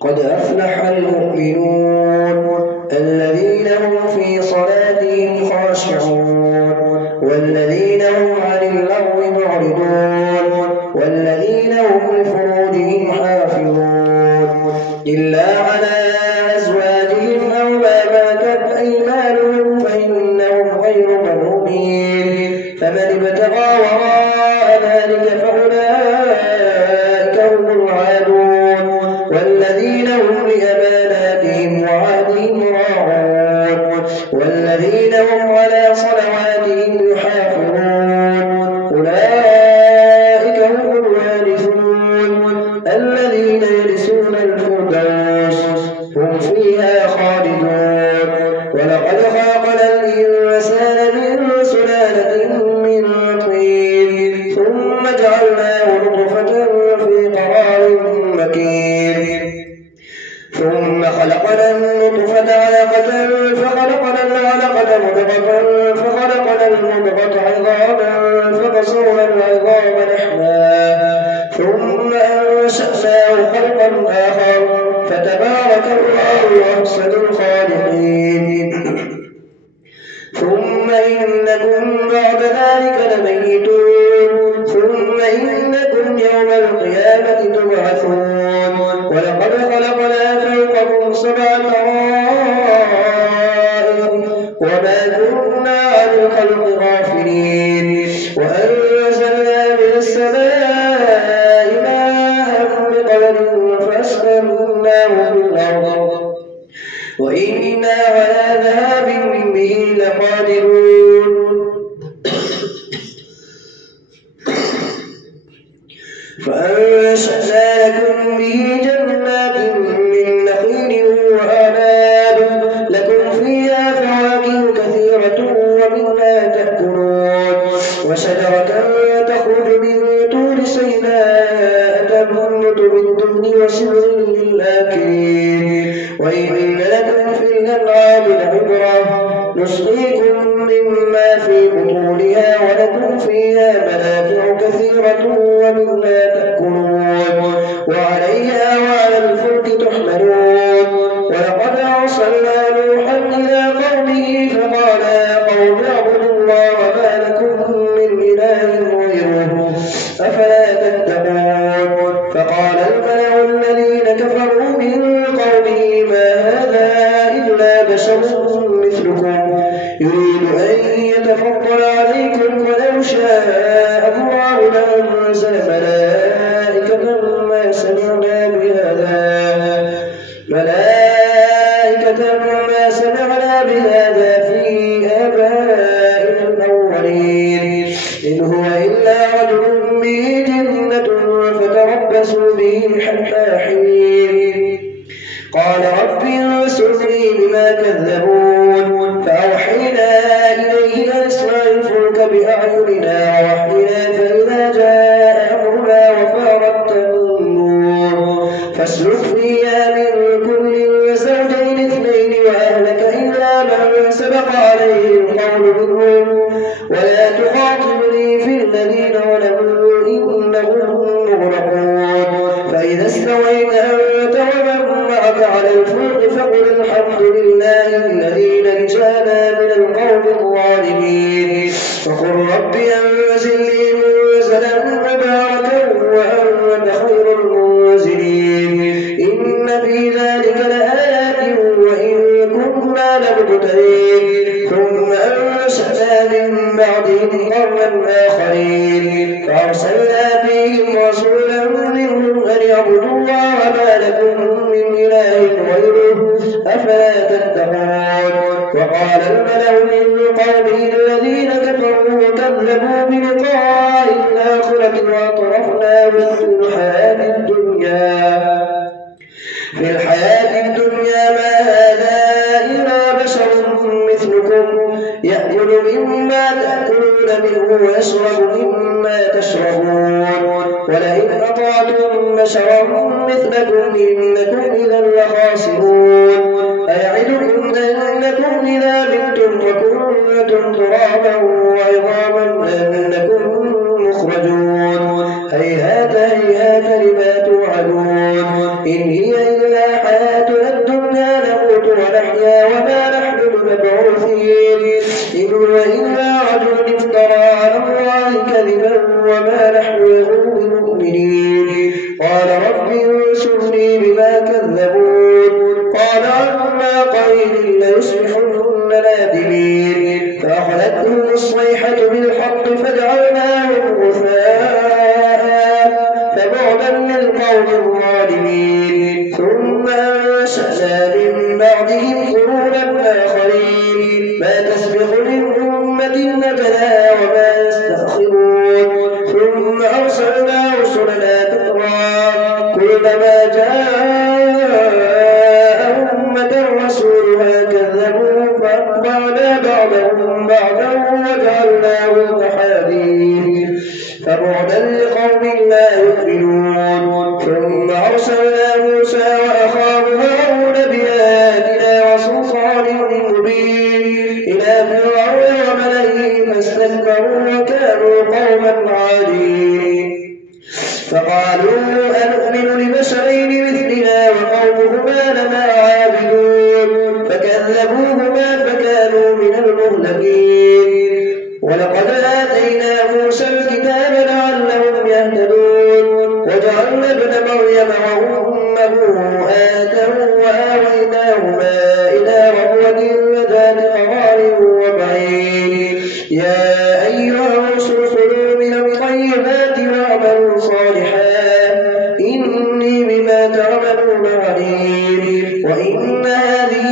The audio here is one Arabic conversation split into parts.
قد أفلح المؤمنون الذين هم في صلاتهم خاشعون والذين هم عن اللغو معرضون والذين هم لفروجهم حافظون إلا على أزواجهم أو ما ملكت أيمانهم فإنهم غير ملومين فمن ابتغى وراء ذلك فأولئك هم العادون والذين هم لأماناتهم وعهدهم راعون والذين هم على صلواتهم يحافظون أولئك هم الوارثون الذين يرثون الفردوس هم فيها خالدون ولقد خلقنا الإنسان من سلالة من طين ثم جعلناه نطفة في قرار مكين ثم خلقنا النطفة علقة فخلقنا العلقة مضغة فخلقنا المضغة عظاما فكسونا العظام لحما ثم أنشأناه خلقا آخر فتبارك الله أحسن الخالقين ثم إنكم بعد ذلك لميتون ثم إنكم يوم القيامة تبعثون ولقد خلقنا فوقكم 7 طرائق وما كنا عن الخلق غافلين وأنزلنا من السماء ماء بقدر فأسكناه في الأرض وإنا على ذهاب به لقادرون فأنشأنا لكم به جنات من نخيل وأعناب لكم فيها فواكه كثيرة ومنها تأكلون وشجرة تخرج من طور سيناء تنبت بالدهن وصبر للآكلين وإن لكم في الأنعام لعبرة نسقيكم مما في بطونها ولكم فيها منافع كثيرة ومنها تأكلون وعليها وعلى الفلك تحملون ولقد أرسلنا نوحا إلى قومه فقال يا قوم اعبدوا الله ما لكم من إله غيره أفلا تتقون فقال الملأ الذين كفروا من قومه ما هذا إلا بشر مثلكم يريد أن يتفضل عليكم ولو شاء الله لأنزل ملائكة ما سمعنا بهذا في آبائنا الأولين إن هو إلا رجل به جنة فتربصوا به حتى حين قال رب انصرني بما كذبون فأوحينا إليه أن اصنع الفلك بأعيننا ووحينا فإذا جاء أمرنا وفارت النور فاسلك فيها من كل زوجين 2 وأهلك إلا من سبق عليه القول منهم ولا تخاطبني في الذين ظلموا إنهم مغرقون فإذا استويت أنت ومن معك على الفلك فقل الحمد لله الذي نجانا من القوم الظالمين وقل رب أنزلني منزلا مباركا وأنت خير المنزلين إن في ذلك لآيات وإن كنا لمبتلين ثم أنشأنا من بعدهم قرنا آخرين فأرسلنا فيهم رسولا منهم أن اعبدوا الله ما لكم من إله غيره أفلا تتقون وقال الملأ من قومه الذين كفروا وكذبوا بلقاء الآخرة وأطرفناهم في الحياة الدنيا ما هذا إلا بشر مثلكم يأكل مما تأكلون منه ويشرب مما تشربون ولئن أطعتم بشرا مثلكم إنكم إذا لخاسرون أيعدكم أنكم إذا متم وكنتم ترابا وعظاما أنكم مخرجون هيهات هيهات لما توعدون إن هي إلا حياتنا الدنيا نموت ونحيا وما نحن بمبعوثين إن هو إلا رجل افترى على الله كذبا وما نحن له بمؤمنين قال رب انصرني بما كذبون قال عما قليل ليصبحن نادمين فأخذتهم الصيحة بالحق فجعلناهم غثاء فبعدا للقوم الظالمين ثم أنشأنا من بعدهم قرونا آخرين ما تسبق من أمة أجلها وما يستأخرون ثم أرسلنا رسلنا تترى كلما جاء أمة رسولها كذبوا فأتبعنا بعضهم بعضا وجعلناهم أحاديث فبعدا لقوم لا يؤمنون ثم أرسلنا موسى وأخاه هارون بآياتنا وسلطان مبين إلى فرعون وملئه فاستكبروا وكانوا قوما عالين فقالوا أنؤمن لبشرين مثلنا وقومهما لنا عابدون فكذبوهما فكانوا من المهلكين ولقد آتينا موسى الكتاب لعلهم يهتدون وجعلنا ابن مريم وأمه آية وآويناهما إلى ربوة ذات قرار ومعين يا أيها الرسل كلوا من الطيبات واعملوا صالحا إني بما تعملون عليم وإن هذه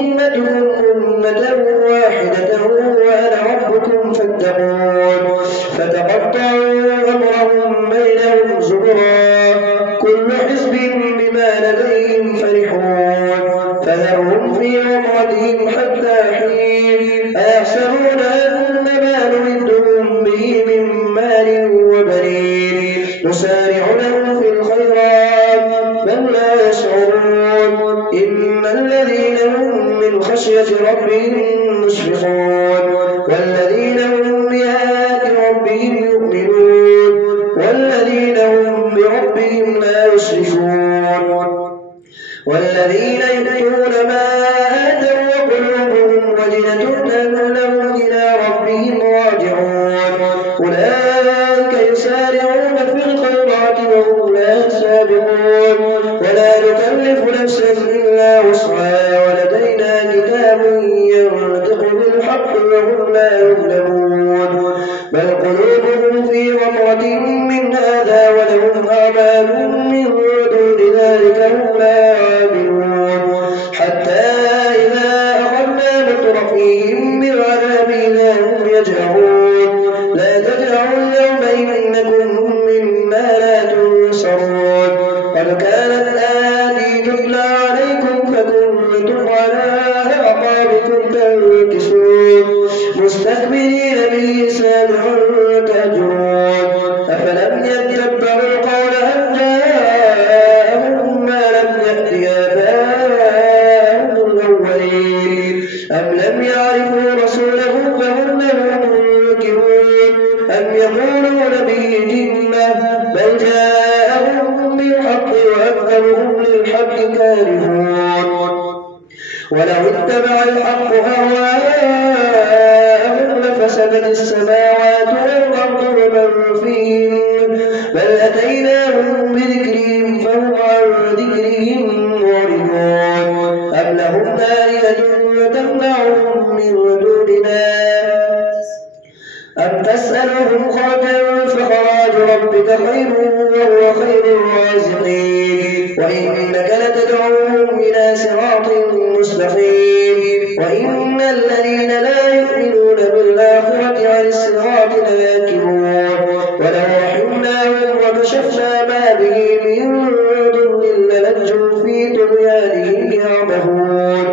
أمتكم أمة واحدة وأنا ربكم فاتقون فتقطعوا أمرهم بينهم زبرا كل حزب بما لديهم فرحون فذرهم في غمرتهم حتى حين أيحسبون أن ما نمدهم به من مال وبنين نسارع لهم في الخيرات بل لا يشعرون إن الذين هم من خشية ربهم مشفقون والذين هم بآيات ربهم يؤمنون والذين هم بربهم لا يشركون والذين يؤتون ما آتوا وقلوبهم وجلة أنهم إلى ربهم راجعون أولئك يسارعون في الخيرات وهم لا سابقون ولا نكلف نفسا إلا وسعها ولدينا كتاب ينطق بالحق وهم لا يظلمون بل قلوبهم في غمرة من هذا ولهم أعمال من دون ذلك هم لا عابدون حتى إذا أخذنا مترفيهم بالعذاب إذا هم يجأرون لا تجأروا اليوم إنكم منا لا تنصرون قد كانت آياتي تتلى عليكم فكنتم على أعقابكم تنكصون مستكبرين به سامعا تهجرون أفلم يتدبروا القول أم جاءهم ما لم يأت آباءهم الأولين أم لم يعرفوا رسوله فهم له منكرون أم يقولون به جنة بل جاءهم بالحق وأكثرهم للحق كارهون ولو اتبع الحق أهواءهم لفسدت السماوات والأرض ومن فيهن بل أتيناهم بذكرهم فهم عن ذكرهم معرضون أم لهم آلهة تمنعهم من دوننا أم تسألهم خرجا فخراج ربك خير وهو خير الرازقين وإنك لتدعوهم إلى صراط مستقيم وإن الذين لا يؤمنون بالآخرة عن الصراط لناكبون ولو رحمناهم وكشفنا ما به من ضر للجوا في طغيانهم يعمهون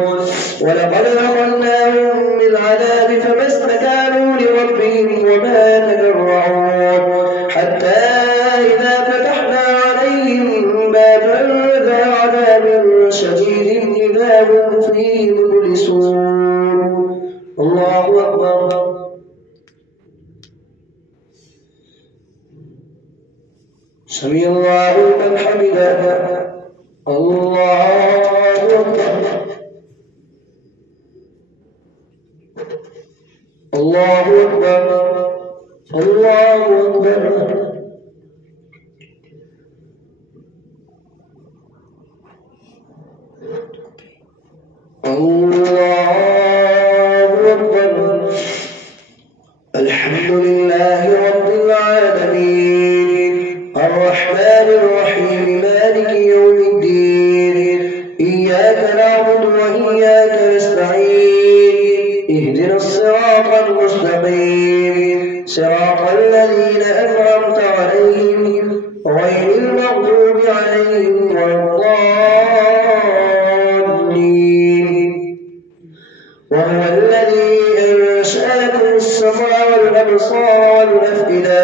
ولقد أخذناهم بالعذاب فما استكانوا لربهم وما تضرعون حتى إذا فتحنا عليهم بابا ذا عذاب شديد إذا هم فيه مبلسون الله أكبر. سمع الله لمن حمده الله أكبر الله أكبر الله أكبر الله أكبر. الحمد لله رب العالمين الرحمن الرحيم مالك يوم الدين إياك نعبد وإياك نستعين اهدنا الصراط المستقيم صراط الذين أنعمت عليهم غير المغضوب عليهم ولا الضالين. وهو الذي أنشأ لكم السمع والأبصار والأفئدة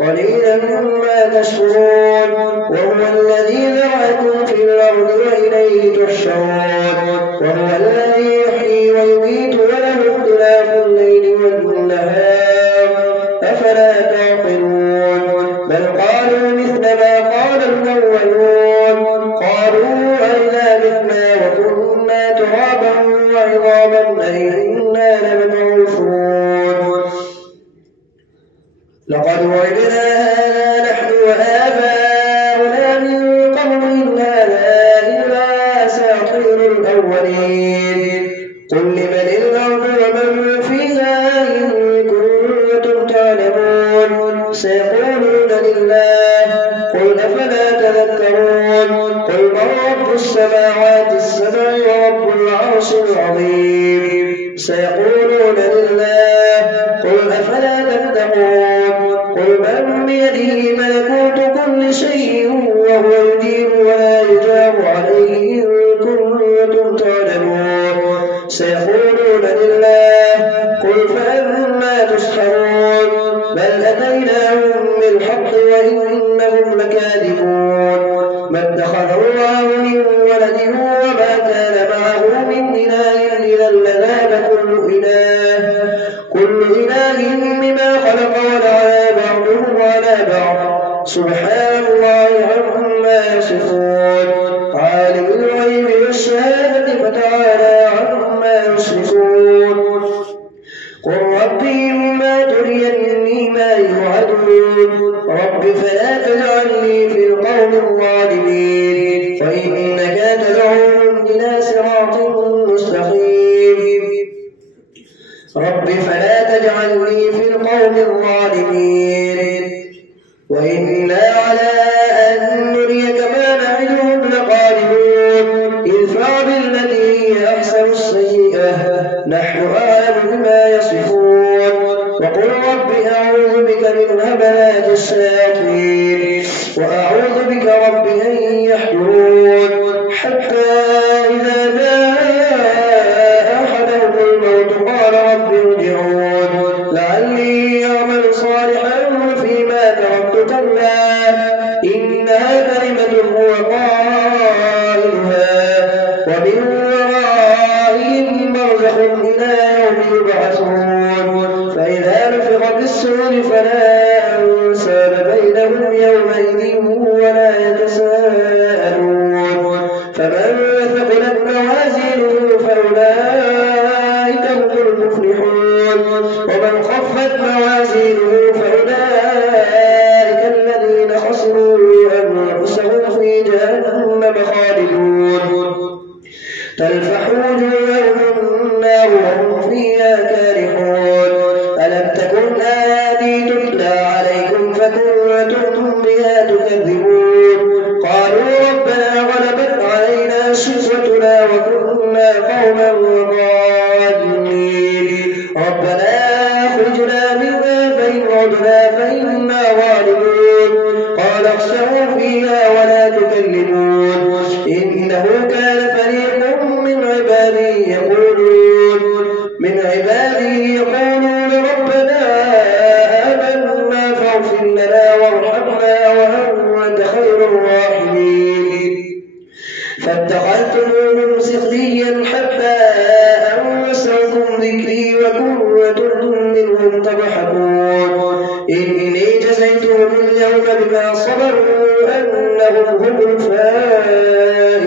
قليلا ما تشكرون. وهو الذي ذرأكم في الأرض وإليه تحشرون. وهو الذي يحيي ويميت وله اختلاف الليل والنهار أفلا تعقلون. بل قالوا مثل ما قال الأولون قالوا أئذا متنا وكنا ترابا وعظاما أئنا لمبعوثون. لقد وعدنا هذا نحن وآباؤنا من قبل إن هذا إلا أساطير الأولين. قل لمن الأرض ومن فيها إن كنتم تعلمون سيقولون لله قل أفلا تذكرون. قل من رب السماوات السبع ورب العرش العظيم سيقولون لله قل أفلا تتقون. قل من بيده ملكوت كل شيء وهو يجير ولا يجار عليه إن كنتم تعلمون سيقولون لله قل فأنا تسحرون. بل أتيناهم بالحق وإنهم لكاذبون. ما اتخذ الله من ولد وما كان معه من إله إذا لذهب كل إله بما خلق ولعلى بعضهم على بعض سبحان الله عما يصفون. عالم الغيب والشهادة فتعالى عما يشركون. قل رب إما تريني ما يوعدون رب فلا تجعلني في القوم الظالمين فإنك تدعوهم إلى صراط مستقيم. رب فلا تجعلني في القوم الظالمين. وإنا على أن نريك ما نعدهم لقادرون. ادفع بالتي هي أحسن السيئة نحن أعلم بما يصفون. وقل رب أعوذ بك من همزات الشياطين وأعوذ بك رب أن يحضرون. حتى إذا جاء أحدهم الموت قال رب ارجعون لعلي أعمل صالحا فيما تركت كلا إنها كلمة هو قائلها ومن ورائهم برزخ إلى يوم يبعثون. فإذا نفخ في الصور فلا أنساب بينهم يومئذ ولا يتساءلون. فمن ثقلت موازينه فأولئك هم المفلحون. ومن خفت موازينه فأولئك الذين خسروا أنفسهم في جهنم خالدون. تلفح وجوههم النار وهم فيها كارهون. ألم تكن آياتي تتلى عليكم فكنتم بها تكذبون. قالوا ربنا غلبت علينا شقوتنا وكنا قوما ضالين. ربنا أخرجنا منها فإن عدنا فإنا ظالمون. قال اخسئوا فيها ولا تكلمون إنه كان فريق من عبادي يقولون ربنا آمنا فاغفر لنا وارحمنا وأنت خير الراحمين. فاتخذتموهم سخريا حتى أنسوكم ذكري وكنتم منهم تضحكون. إني جزيتهم اليوم بما صبروا أنهم هم الفائزون.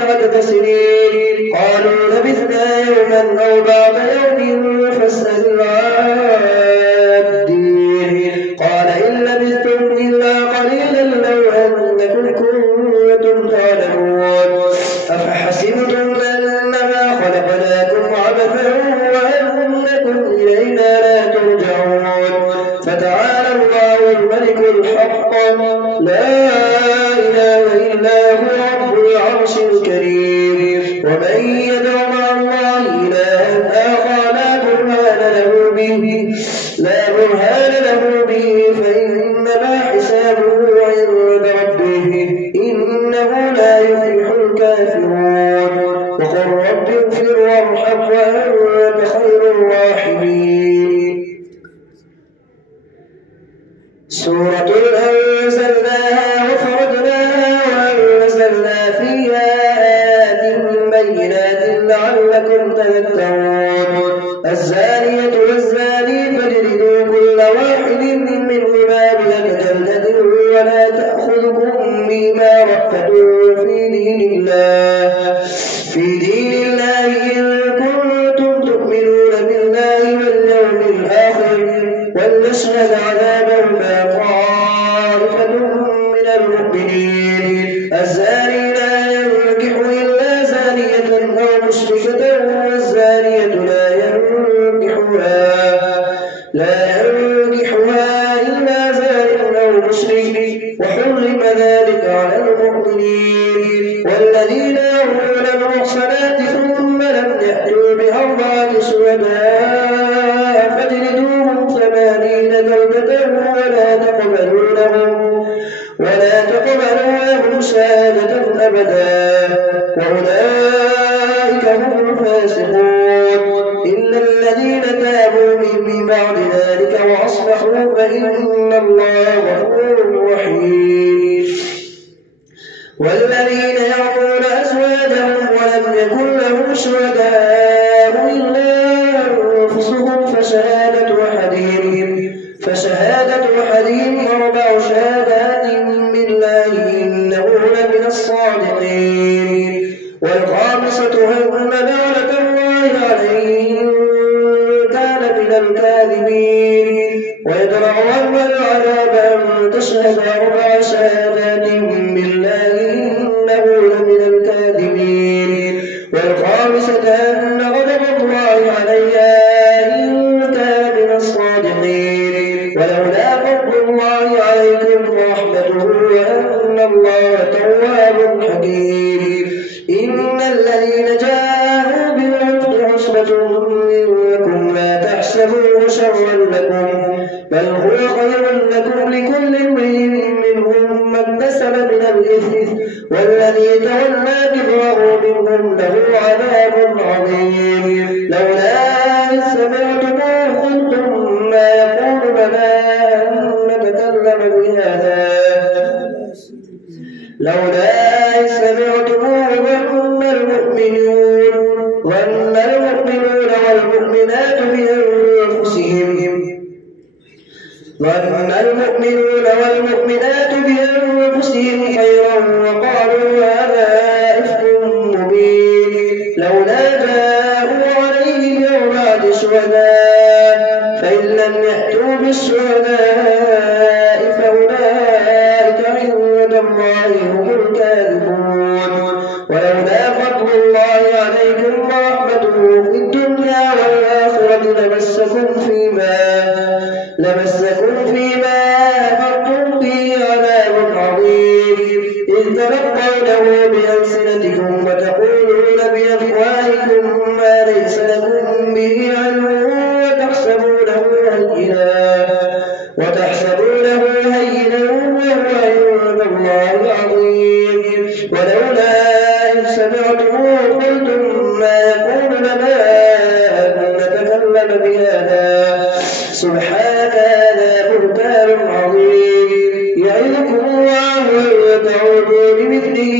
عدد سنين قالوا لبثنا يوما أو بعض يوم فاسأل العادين قال إن لبثتم إلا قليلا لو أنكم كنتم تعلمون أفحسبتم أنما خلقناكم عبثا وأنكم إلينا لا ترجعون فتعالى الله الملك الحق لا إله إلا هو رب العرش الكريم ومن يدع مع الله إلها آخر لا برهان له به فإنما حسابه عند ربه إنه لا يفلح الكافرون وقل رب اغفر وارحم وأنت خير الراحمين. سورة أنزلناها وفرضناها وأنزلنا فيها آيات بينات لعلكم تذكرون الزانية والزاني فاجلدوا كل واحد منهما مئة جلدة ولا تأخذكم بهما رأفة في دين الله إن كنتم تؤمنون بالله واليوم الآخر ولنشهد عذابهما طائفة من المؤمنين الزاني لا ينكح إلا زانية أو مشركة والزانية لا ينكحها إلا زان أو مشرك وحرم ذلك على المؤمنين والذين يرمون المحصنات ثم لم يأتوا بأربعة شهداء فاجلدوهم 80 جلدة ولا تقبلوا لهم شهادة أبدا وأولئك هم الفاسقون إلا الذين تابوا من بعد ذلك وأصلحوا فإن الله غفور رحيم. والذين يرمون أزواجهم ولم يكن لهم شهداء إلا أنفسهم فشهادة أحدهم 4 شهادات بالله إنه لمن الصادقين والخامسة أن لعنة الله عليه إن كان من الكاذبين ويدرع عنه العذاب أن تشهد 4 شهادات بالله إنه لمن الكاذبين والخامسة أن غضب الله عليها إن كان من الصادقين ولولا فضل الله عليكم ورحمته وأن الله تواب حكيم. إن الذين جاءوا بالعفو عصبة منكم لا تحسبوه شرا لكم بل هو خير لكم لكل امرئ منهم ما اكتسب من الإثم والذي تولى كبره منهم له عذاب عظيم. لولا إذ سمعتموه قلتم ما يقول لنا أن نتكلم بهذا ظن المؤمنون والمؤمنات بأنفسهم خيرا وقالوا هذا إفك مبين لولا جاءوا عليه ب4 شهداء فإن لم يأتوا بالشهداء فأولئك عند الله هم الكاذبون. ولولا فضل الله عليكم ورحمته في الدنيا والآخرة لمسكم فيما أفضتم فيه عذاب عظيم إذ تلقونه بألسنتكم وتقولون بأفواهكم ما ليس لكم به علم وتحسبونه هينا وهو عند الله عظيم. ولولا إذ سمعتموه قلتم ما يكون لنا أن نتكلم بهذا سبحانك هذا بهتان عظيم يعظكم الله أن تعودوا لمثله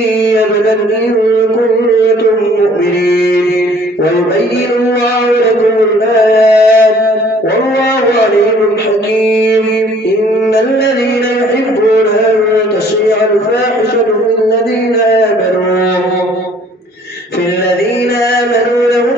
أبدا إن كنتم مؤمنين ويبين الله لكم الآيات والله عليم حكيم. إن الذين يحبون أن تشيع الفاحشة في الذين آمنوا كانوا له